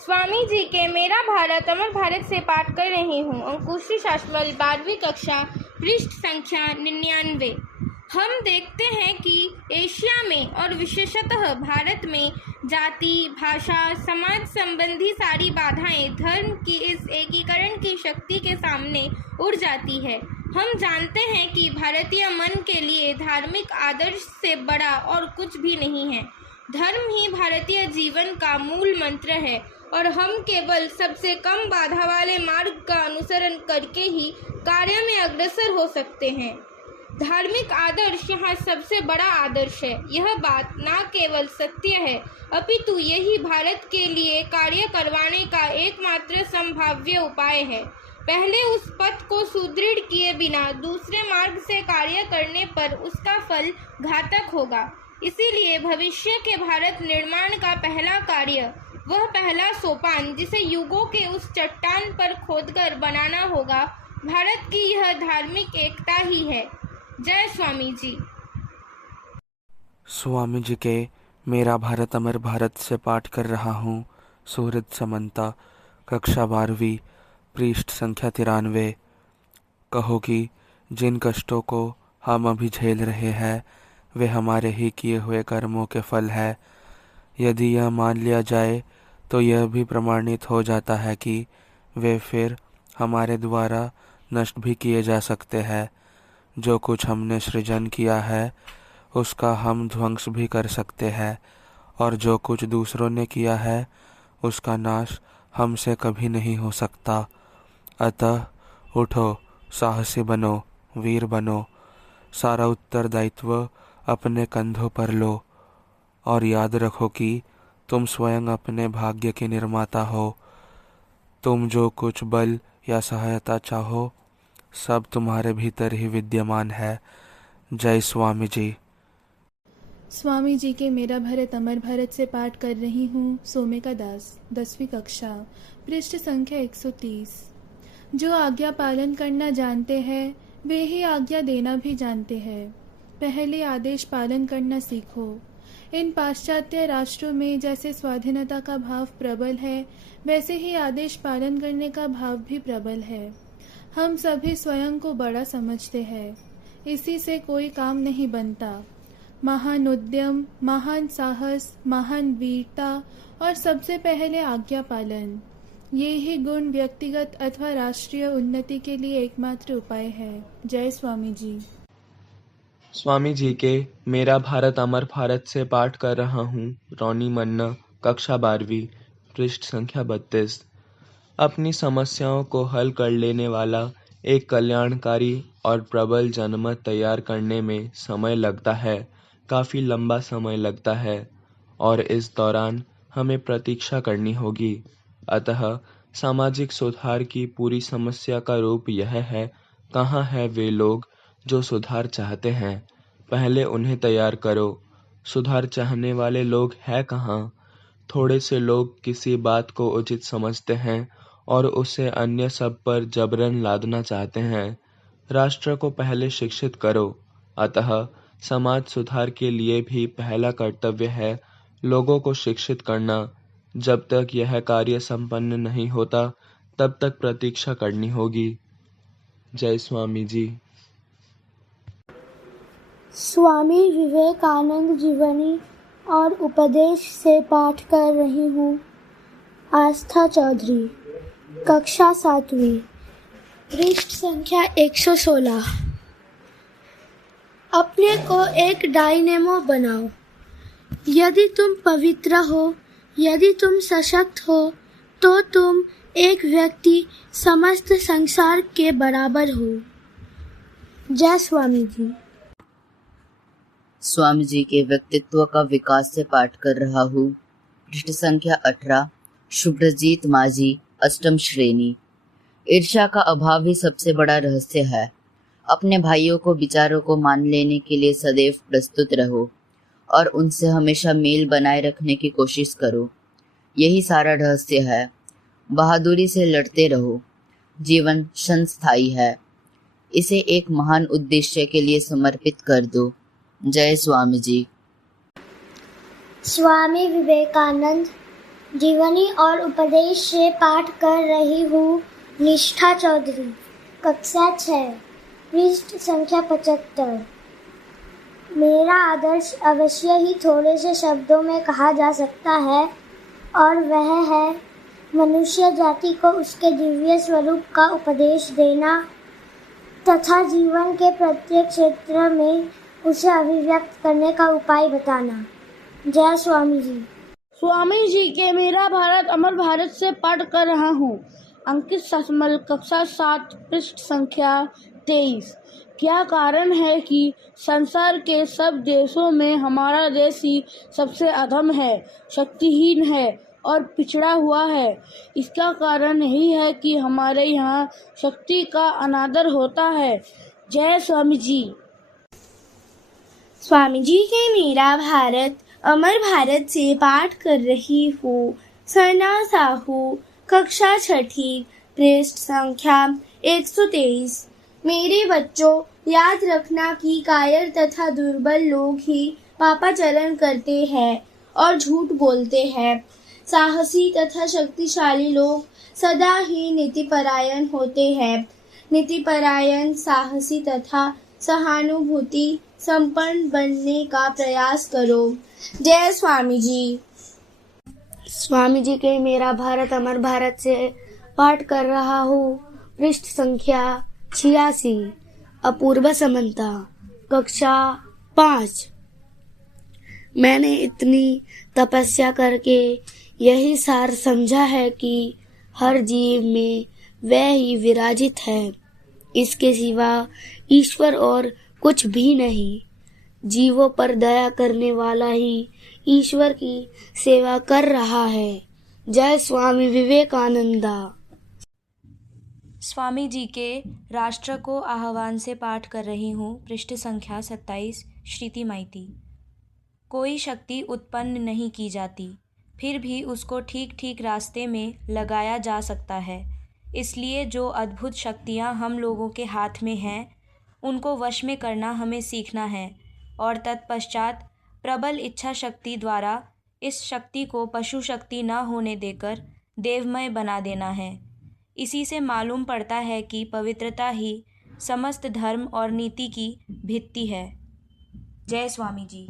स्वामी जी के मेरा भारत अमर भारत से पाठ कर रही हूँ। अंकुशी शाश्वल 12वीं कक्षा, पृष्ठ संख्या 99। हम देखते हैं कि एशिया में और विशेषतः भारत में जाति, भाषा, समाज संबंधी सारी बाधाएं धर्म की इस एकीकरण की शक्ति के सामने उड़ जाती है। हम जानते हैं कि भारतीय मन के लिए धार्मिक आदर्श से बड़ा और कुछ भी नहीं है। धर्म ही भारतीय जीवन का मूल मंत्र है और हम केवल सबसे कम बाधा वाले मार्ग का अनुसरण करके ही कार्य में अग्रसर हो सकते हैं। धार्मिक आदर्श यहाँ सबसे बड़ा आदर्श है। यह बात न केवल सत्य है, अपितु यही भारत के लिए कार्य करवाने का एकमात्र संभाव्य उपाय है। पहले उस पथ को सुदृढ़ किए बिना दूसरे मार्ग से कार्य करने पर उसका फल घातक होगा। इसीलिए भविष्य के भारत निर्माण का पहला कार्य, वह पहला सोपान जिसे युगों के उस चट्टान पर खोदकर बनाना होगा, भारत की यह धार्मिक एकता ही है। जय स्वामी जी। स्वामी जी के मेरा भारत अमर भारत से पाठ कर रहा हूँ। सूरज समंता, कक्षा 12वीं, पृष्ठ संख्या 93। कहो कि जिन कष्टों को हम अभी झेल रहे हैं वे हमारे ही किए हुए कर्मों के फल है। यदि यह मान लिया जाए तो यह भी प्रमाणित हो जाता है कि वे फिर हमारे द्वारा नष्ट भी किए जा सकते हैं। जो कुछ हमने सृजन किया है उसका हम ध्वंस भी कर सकते हैं, और जो कुछ दूसरों ने किया है उसका नाश हमसे कभी नहीं हो सकता। अतः उठो, साहसी बनो, वीर बनो, सारा उत्तरदायित्व अपने कंधों पर लो और याद रखो कि तुम स्वयं अपने भाग्य के निर्माता हो। तुम जो कुछ बल या सहायता चाहो सब तुम्हारे भीतर ही विद्यमान है। जय स्वामी जी। स्वामी जी के मेरा भारत अमर भारत से पाठ कर रही हूँ। सोमिका दास, 10वीं कक्षा, पृष्ठ संख्या 130। जो आज्ञा पालन करना जानते हैं वे ही आज्ञा देना भी जानते हैं। पहले आदेश पालन करना सीखो। इन पाश्चात्य राष्ट्रों में जैसे स्वाधीनता का भाव प्रबल है वैसे ही आदेश पालन करने का भाव भी प्रबल है। हम सभी स्वयं को बड़ा समझते हैं, इसी से कोई काम नहीं बनता। महान उद्यम, महान साहस, महान वीरता और सबसे पहले आज्ञा पालन, ये ही गुण व्यक्तिगत अथवा राष्ट्रीय उन्नति के लिए एकमात्र उपाय है। जय स्वामी जी। स्वामी जी के मेरा भारत अमर भारत से पाठ कर रहा हूँ। रोनी मन्ना, कक्षा 12वीं, पृष्ठ संख्या 32। अपनी समस्याओं को हल कर लेने वाला एक कल्याणकारी और प्रबल जनमत तैयार करने में समय लगता है, काफ़ी लंबा समय लगता है, और इस दौरान हमें प्रतीक्षा करनी होगी। अतः सामाजिक सुधार की पूरी समस्या का रूप यह है, कहाँ है वे लोग जो सुधार चाहते हैं, पहले उन्हें तैयार करो। सुधार चाहने वाले लोग हैं कहाँ? थोड़े से लोग किसी बात को उचित समझते हैं और उसे अन्य सब पर जबरन लादना चाहते हैं। राष्ट्र को पहले शिक्षित करो। अतः समाज सुधार के लिए भी पहला कर्तव्य है लोगों को शिक्षित करना। जब तक यह कार्य संपन्न नहीं होता तब तक प्रतीक्षा करनी होगी। जय स्वामी जी। स्वामी विवेकानंद जीवनी और उपदेश से पाठ कर रही हूँ। आस्था चौधरी, कक्षा 7वीं, पृष्ठ संख्या 116। अपने को एक डायनेमो बनाओ। यदि तुम पवित्र हो, यदि तुम सशक्त हो, तो तुम एक व्यक्ति समस्त संसार के बराबर हो। जय स्वामी जी। स्वामी जी के व्यक्तित्व का विकास से पाठ कर रहा हूँ। पृष्ठ संख्या 18। शुभ्रजीत माझी, अष्टम श्रेणी। ईर्ष्या का अभाव ही सबसे बड़ा रहस्य है। अपने भाइयों को विचारों को मान लेने के लिए सदैव प्रस्तुत रहो और उनसे हमेशा मेल बनाए रखने की कोशिश करो। यही सारा रहस्य है। बहादुरी से लड़ते रहो। जीवन क्षणस्थायी है, इसे एक महान उद्देश्य के लिए समर्पित कर दो। जय स्वामी जी। स्वामी विवेकानंद, जीवनी और उपदेश से पाठ कर रही हूँ निष्ठा चौधरी, कक्षा 6, पृष्ठ संख्या 75। मेरा आदर्श अवश्य ही थोड़े से शब्दों में कहा जा सकता है और वह है मनुष्य जाति को उसके दिव्य स्वरूप का उपदेश देना तथा जीवन के प्रत्येक क्षेत्र में उसे अभिव्यक्त करने का उपाय बताना। जय स्वामी जी। स्वामी जी के मेरा भारत अमर भारत से पाठ कर रहा हूँ। अंकित शासमल, कक्षा 7, पृष्ठ संख्या 23। क्या कारण है कि संसार के सब देशों में हमारा देश ही सबसे अधम है, शक्तिहीन है और पिछड़ा हुआ है? इसका कारण यही है कि हमारे यहाँ शक्ति का अनादर होता है। जय स्वामी जी। स्वामी जी के मेरा भारत अमर भारत से पाठ कर रही हूँ। सना साहू, कक्षा 6, पृष्ठ संख्या 123। मेरे बच्चों, याद रखना कि कायर तथा दुर्बल लोग ही पापाचरण करते हैं और झूठ बोलते हैं। साहसी तथा शक्तिशाली लोग सदा ही नीतिपरायण होते हैं। नीतिपरायण, साहसी तथा सहानुभूति संपन्न बनने का प्रयास करो। जय स्वामी जी। स्वामी जी के मेरा भारत अमर भारत से पाठ कर रहा हूँ। पृष्ठ संख्या 86, अपूर्व समंता, कक्षा 5। मैंने इतनी तपस्या करके यही सार समझा है कि हर जीव में वह ही विराजित है, इसके सिवा ईश्वर और कुछ भी नहीं। जीवों पर दया करने वाला ही ईश्वर की सेवा कर रहा है। जय स्वामी विवेकानंदा। स्वामी जी के राष्ट्र को आह्वान से पाठ कर रही हूँ। पृष्ठ संख्या 27, श्रीति माइती। कोई शक्ति उत्पन्न नहीं की जाती, फिर भी उसको ठीक ठीक रास्ते में लगाया जा सकता है। इसलिए जो अद्भुत शक्तियाँ हम लोगों के हाथ में हैं, उनको वश में करना हमें सीखना है और तत्पश्चात प्रबल इच्छा शक्ति द्वारा इस शक्ति को पशु शक्ति न होने देकर देवमय बना देना है। इसी से मालूम पड़ता है कि पवित्रता ही समस्त धर्म और नीति की भित्ति है। जय स्वामी जी।